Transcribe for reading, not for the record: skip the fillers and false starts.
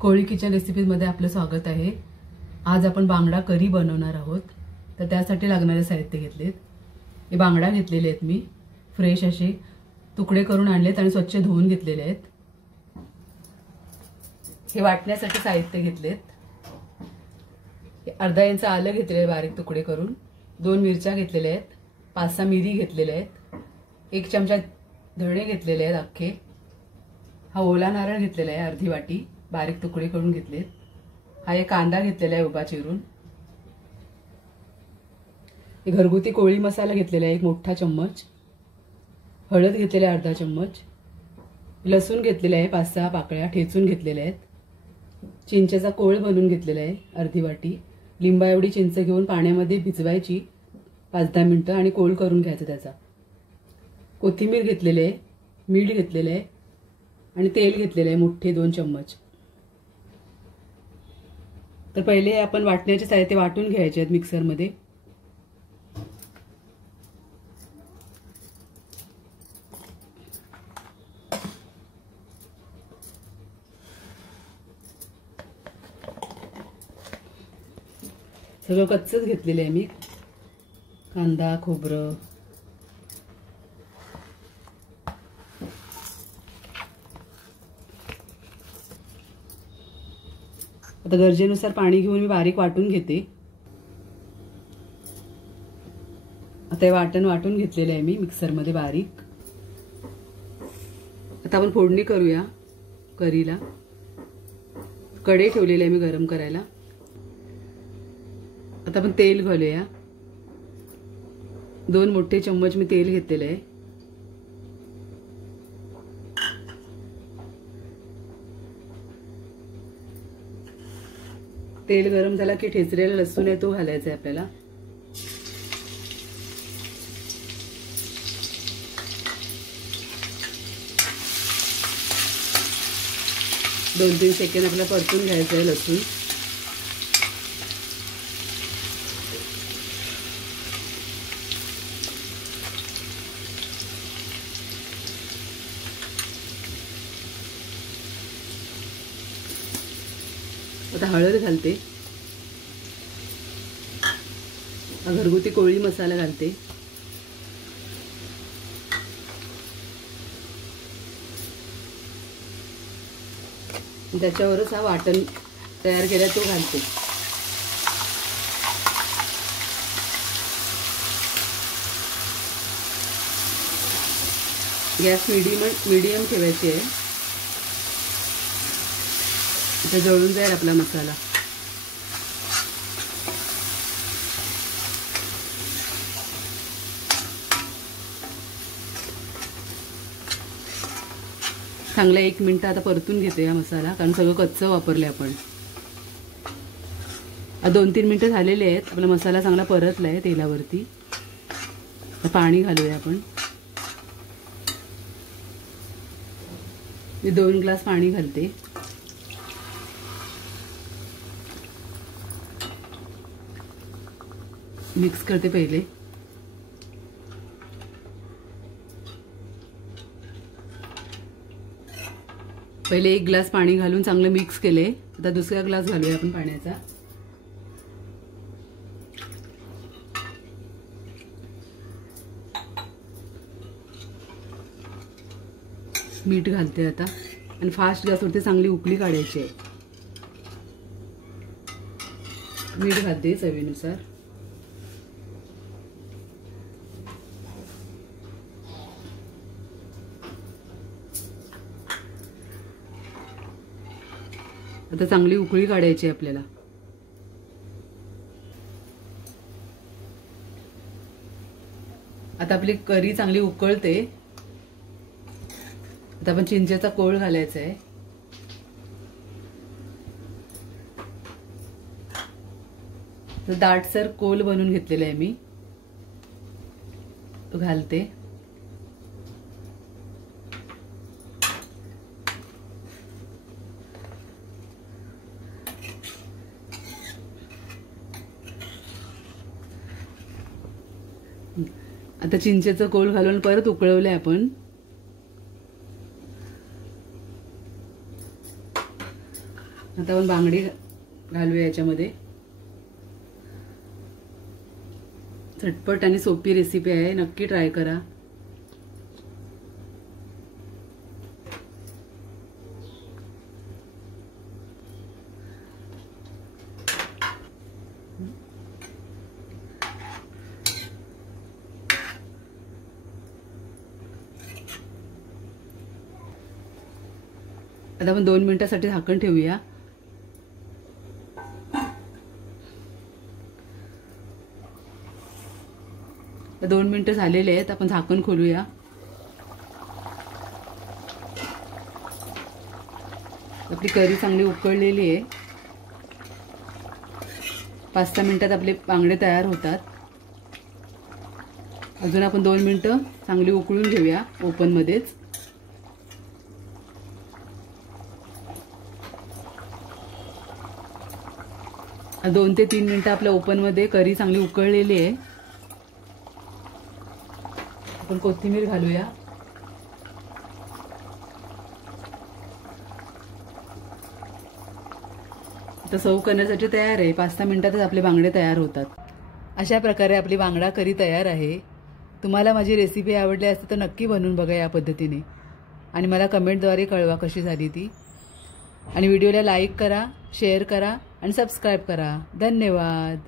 कोळी kitchen रेसिपीजमध्ये आपलं स्वागत आहे। आज आपण बांगडा करी बनवणार आहोत। तर त्यासाठी लागणारे साहित्य घेतलेत। हे बांगडा घेतलेले आहेत मी, फ्रेश असे तुकडे करून आणलेत आणि स्वच्छ धुवून घेतलेले आहेत। हे वाटण्यासाठी साहित्य घेतलेत। अर्धा इंच आलं घेतलेले बारीक तुकडे करून, 2 मिरच्या घेतलेल्या आहेत, 5-6 मिरी घेतलेल्या आहेत, 1 चमचा धणे घेतलेले आहेत अख्खे। हा ओला नारळ घेतलेला आहे अर्धी वाटी, बारीक तुकडे करून घेतलेत। हा एक कांदा घेतलेला आहे उभा चिरून। हे घरगुती कोळी मसाला घेतलेला आहे 1 मोठा चम्मच, हळद घेतलेली आहे अर्धा चम्मच, लसूण घेतलेला आहे 5-6 पाकळ्या ठेचून घेतलेल्या आहेत, चिंचेचा कोळ बनवून घेतलेला आहे अर्धी वाटी, लिंबा एवढी चिंच घेऊन पाण्यामध्ये भिजवायची 5-10 मिनिटं आणि कोळ करून घ्यायचा त्याचा। कोथिंबीर घेतलेली आहे, मीठ घेतलेले आहे आणि तेल घेतलेले आहे मोठे 2 चम्मच। तर पहिले आपण वाटण्याचे साहित्य वाटून घ्यायचे आहेत मिक्सर मध्ये। सगळं कच्चच घेतलेलं आहे मी, कांदा खोबरं। आता गरजेनुसार पाणी घेऊन मी बारीक वाटून घेते। आता हे वाटून घेतलेलं आहे मी मिक्सर मध्ये बारीक। आता आपण फोडणी करूया करीला। कढई ठेवलेली आहे मी गरम करायला। आता आपण तेल घालूया। 2 मोठे चम्मच मी तेल घेतलेलं आहे। तेल गरम झाला की ठेचलेला लसूण आहे तो घालायचा आहे आपल्याला। दोन 3 सेकंद आपल्याला परतून घ्यायचं आहे लसूण। आता हळद घालते, घरगुती कोळी मसाला घालते, त्याच्यावरच हा वाटण तयार केला तो घालते। गॅस मीडियम ठेवायची आहे, आता जळून जाईल आपला मसाला। चांगला 1 मिनिट आता परतून घेते हा मसाला, कारण सगळं कच्चं वापरले आपण। 2-3 मिनिटं झालेले आहेत, आपला मसाला चांगला परतला आहे तेलावरती। आता पाणी घालूया आपण। मी 2 ग्लास पाणी घालते। मिक्स करते पहिले। पहिले 1 ग्लास पाणी घालून चांगलं मिक्स केले। आता दुसरा ग्लास घालूया आपण पाण्याचा। मीठ घालते आता आणि फास्ट गॅसवरती चांगली उकळी काढायची आहे। मीठ घालते चवीनुसार। आता चांगली उकळी काढायची आपल्याला। आता आपली करी चांगली उकळते। आता आपण चिंचेचा कोळ घालायचा आहे। तर दाटसर कोल बनवून घेतलेला आहे मी, तो घालते। आता चिंचेचं कोळ घालून परत उकळवलंय आपण। आता आपण बांगडी घालूया याच्यामध्ये. झटपट आणि सोपी रेसिपी आहे, नक्की ट्राय करा. आता आपण 2 मिनिटांसाठी झाकण ठेवूया. आता 2 मिनिटं झालेले आहेत. आपण झाकण खोलूया. आपली करी चांगली उकळलेली आहे. 5-6 मिनिटात आपले बांगडे तयार होतात. अजून आपण 2 मिनिटं चांगली उकळून घेऊया ओपनमध्येच. 2 ते 3 मिनिटं आपल्या ओपनमध्ये करी चांगली उकळलेली आहे. आपण कोथिंबीर घालूया. आता सर्व करण्यासाठी तयार आहे. 5-6 मिनिटातच आपले बांगडे तयार होतात. अशा प्रकारे आपली बांगडा करी तयार आहे. तुम्हाला माझी रेसिपी आवडली असेल तर नक्की बनवून बघा या पद्धतीने आणि मला कमेंटद्वारे कळवा कशी झाली ती. आणि व्हिडिओला लाईक करा, शेअर करा आणि सबस्क्राईब करा. धन्यवाद.